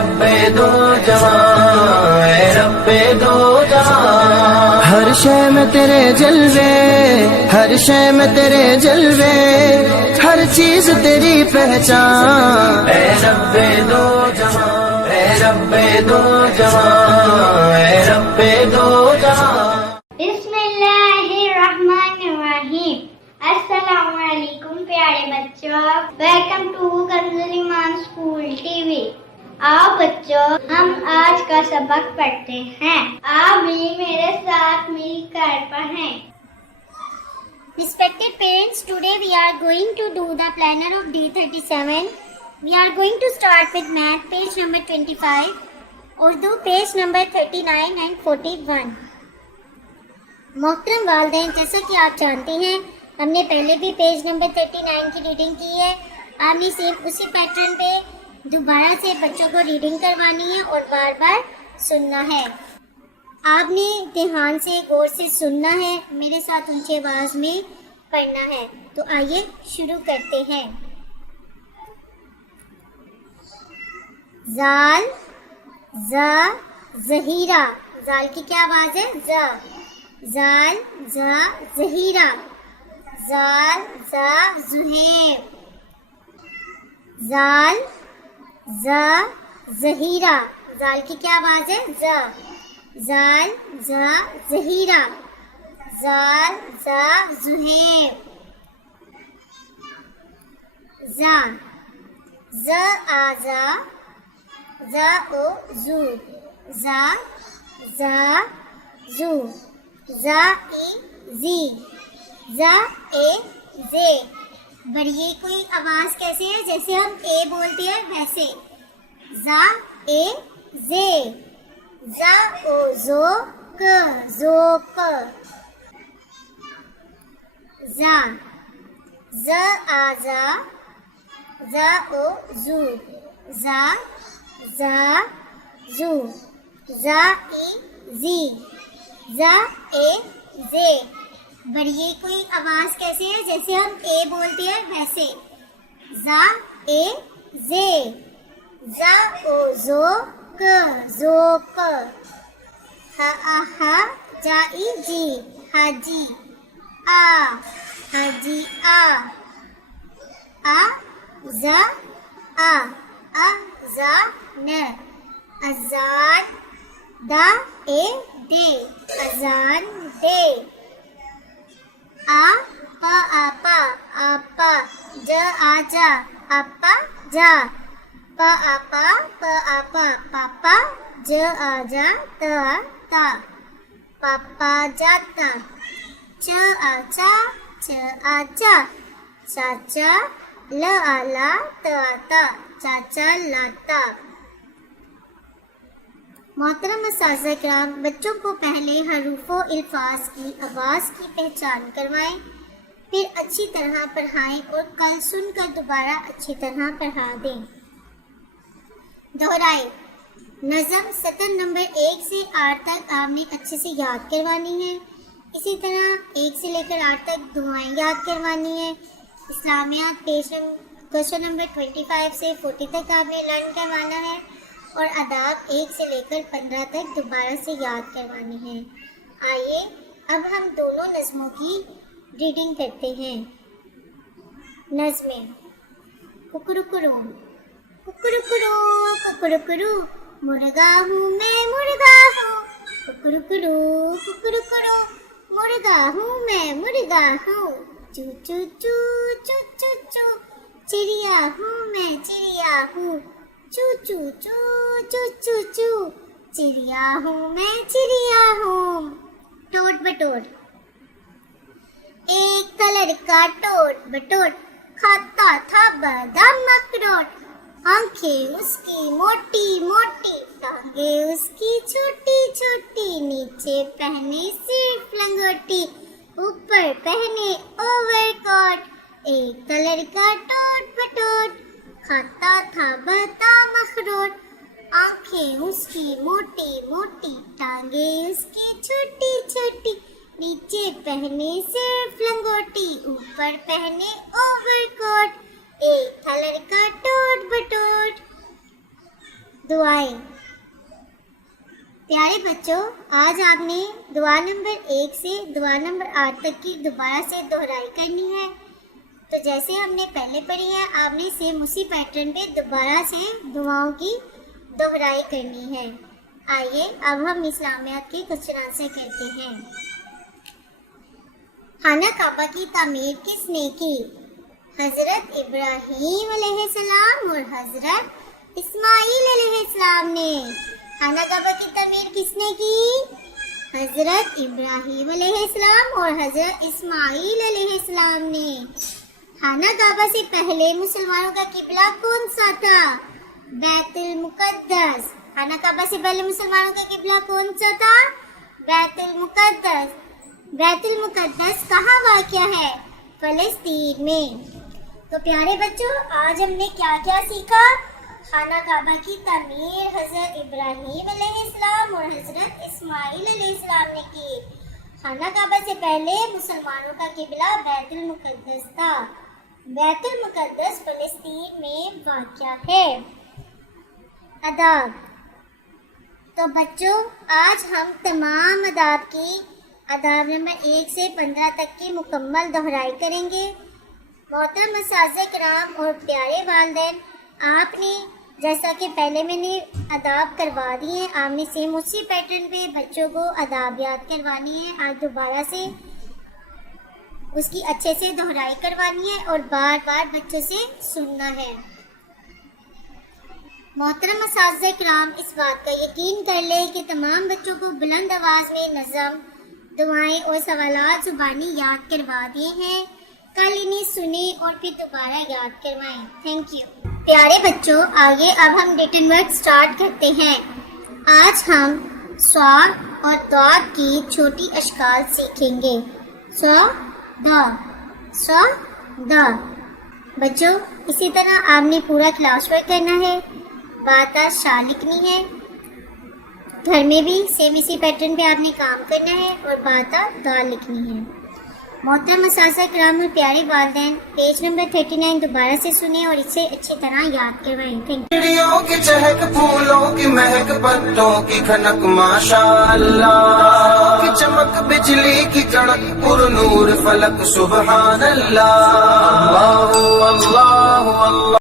رب دو جہاں، اے رب دو جہاں، ہر شے میں تیرے جلوے، ہر شے میں تیرے جلوے، ہر چیز تیری پہچان، اے رب دو جہاں، اے رب دو جہاں، اے رب دو جہاں۔ بسم اللہ الرحمن الرحیم۔ السلام علیکم پیارے بچوں، ویلکم ٹو کنزل ایمان اسکول ٹی وی۔ آؤ بچوں، ہم آج کا سبق پڑھتے ہیں۔ آپ بھی میرے ساتھ مل کر پڑھیں۔ Respected parents, today we are going to do the planner of day 37. We are going to start with math, page number 25, Urdu, page number 39 and 41. محترم والدین، جیسا کہ آپ جانتے ہیں ہم نے پہلے بھی پیج نمبر 39 کی ریڈنگ کی ہے۔ آپ نے سیم اسی پیٹرن پہ دوبارہ سے بچوں کو ریڈنگ کروانی ہے اور بار بار سننا ہے۔ آپ نے دھیان سے غور سے سننا ہے، میرے ساتھ اونچی آواز میں پڑھنا ہے۔ تو آئیے شروع کرتے ہیں۔ زال، ز، زہیرہ، زال کی کیا آواز ہے؟ ز، زال، ز، زہیرہ، زال، ز، زہیر، زال، ز، زہیرہ، زال کی کیا آواز ہے؟ ز، زال، ز، زہیرہ، زال، ز، زہیر، ز، ز، آ، ز، ز، او، زو، ز، ز، زو، ز، ای، زی، ز، اے، زے۔ بڑھئے کوئی آواز کیسے ہے؟ جیسے ہم اے بولتے ہیں ویسے۔ ز، اے، زے، ز، او، زو، ک، زوک، ز، ز، آ، ز، ز، او، زو، ز، ز، زو، ز، ای، زی، ز، اے، زے۔ بڑھئے کوئی آواز کیسے ہے؟ جیسے ہم اے بولتے ہیں ویسے۔ ز، اے، زے، ز، او، زو، ک، زوک، ہ، آ، ہ، ج، ای، جی، حاجی، آ، حاجی، آ، آ، ز، آ، ز، ن، اذان، د، اے، دے، اذان دے، آ، پ، آپا، آپا، ج، آ، جا، آپا، جا، پ، آپا، پ، آپا، پاپا، ج، آ، جا، ت، تا، پاپا جاتا، چ، آ، چا، چ، آ، چا، چاچا، ل، آ، لا، ت، آ، تا، چاچا لاتا۔ محترم اساتذہ کرام، بچوں کو پہلے حروف و الفاظ کی آواز کی پہچان کروائیں، پھر اچھی طرح پڑھائیں اور کل سن کر دوبارہ اچھی طرح پڑھا دیں۔ دہرائیں۔ نظم سطر نمبر 1 سے 8 تک آپ نے اچھے سے یاد کروانی ہے۔ اسی طرح 1 سے لے کر 8 تک دعائیں یاد کروانی ہے۔ اسلامیات کوشچن نمبر 25 سے 40 تک آپ نے لرن کروانا ہے اور آداب 1 سے لے کر 15 تک دوبارہ سے یاد کروانے ہیں۔ آئیے اب ہم دونوں نظموں کی ریڈنگ کرتے ہیں۔ نظمیں۔ ککرکرو، ککرکرو، ککرکرو، مرغا ہوں میں مرغا ہوں، ککرکرو، ککرکرو، مرغا ہوں میں مرغا ہوں، چو چو چو، چو چو چو، چڑیا ہوں میں چڑیا ہوں، چو چو چو، چو چو چو، چڑیا ہوں میں چڑیا ہوں۔ ٹوٹ بٹوٹ۔ ایک تھا لڑکا ٹوٹ بٹوٹ، کھاتا تھا بادام اخروٹ، آنکھیں اس کی موٹی موٹی، ٹانگیں اس کی چھوٹی چھوٹی، نیچے پہنے صرف لنگوٹی، اوپر پہنے اوور کوٹ۔ ایک تھا لڑکا ٹوٹ بٹوٹ، کھاتا تھا بادام اخروٹ، آنکھیں اس کی موٹی موٹی، ٹانگیں اس کی چھوٹی چھوٹی، نیچے پہنے صرف لنگوٹی، اوپر پہنے اوور کوٹ۔ ایک تھا لڑکا ٹوٹ بٹوٹ۔ دعائیں. پیارے بچوں، آج آپ نے دعا نمبر 1 سے دعا نمبر 8 تک کی دوبارہ سے دہرائی کرنی ہے. تو جیسے ہم نے پہلے پڑھی ہے، آپ نے سیم اسی پیٹرن پہ دوبارہ سے دعاؤں کی دہرائی کرنی ہے. آئیے اب ہم اسلامیات کے کوسچن آنسر کرتے ہیں. خانہ کعبہ کی تعمیر کس نے کی؟ حضرت ابراہیم علیہ السلام اور حضرت اسماعیل علیہ السلام نے. خانہ کعبہ کی تعمیر کس نے کی؟ حضرت ابراہیم علیہ السلام اور حضرت اسماعیل علیہ السلام نے. خانہ کعبہ سے پہلے مسلمانوں کا قبلہ کون سا تھا؟ بیت المقدس. خانہ کعبہ سے پہلے مسلمانوں کا قبلہ کون سا تھا؟ بیت المقدس. بیت المقدس کہاں واقع ہے؟ فلسطین میں. تو پیارے بچوں، آج ہم نے کیا کیا سیکھا؟ خانہ کعبہ کی تعمیر حضرت ابراہیم علیہ السلام اور حضرت اسماعیل علیہ السلام نے کی. خانہ کعبہ سے پہلے مسلمانوں کا قبلہ بیت المقدس تھا. بیت المقدس فلسطین میں واقع ہے. آداب. تو بچوں، آج ہم تمام آداب کی آداب نمبر 1 سے 15 تک کی مکمل دہرائی کریں گے. محترم اساتذہ کرام اور پیارے والدین، آپ نے جیسا کہ پہلے میں نے آداب کروا دی ہیں، آپ نے سیم اسی پیٹرن پہ بچوں کو آداب یاد کروانی ہے. آج دوبارہ سے اس کی اچھے سے دہرائی کروانی ہے اور بار بار بچوں سے سننا ہے. محترم اساتذہ کرام، اس بات کا یقین کر لیں کہ تمام بچوں کو بلند آواز میں نظم، دعائیں اور سوالات زبانی یاد کروا دیے ہیں. کل انہیں سنیں اور پھر دوبارہ یاد کروائیں. Thank you. پیارے بچوں، آگے اب ہم ریٹن ورک سٹارٹ کرتے ہیں. آج ہم صاد اور ضاد کی چھوٹی اشکال سیکھیں گے. سو دا، سو دا. بچوں، اسی طرح آپ نے پورا کلاس ورک کرنا ہے. بات شا لکھنی ہے. گھر میں بھی سیم اسی پیٹرن پہ آپ نے کام کرنا ہے اور بات دا لکھنی ہے. محترم اساتذہ کرام اور پیارے والدین، پیج نمبر 39 دوبارہ سے سنیں اور اسے اچھی طرح یاد کروائیں. Thank you. چڑیوں کی چہک، پھولوں کی مہک، پتوں کی کھنک، ماشاءاللہ کی چمک، بجلی کی کڑک، پر نور فلک، سبحان اللہ. اللہ اللہ اللہ.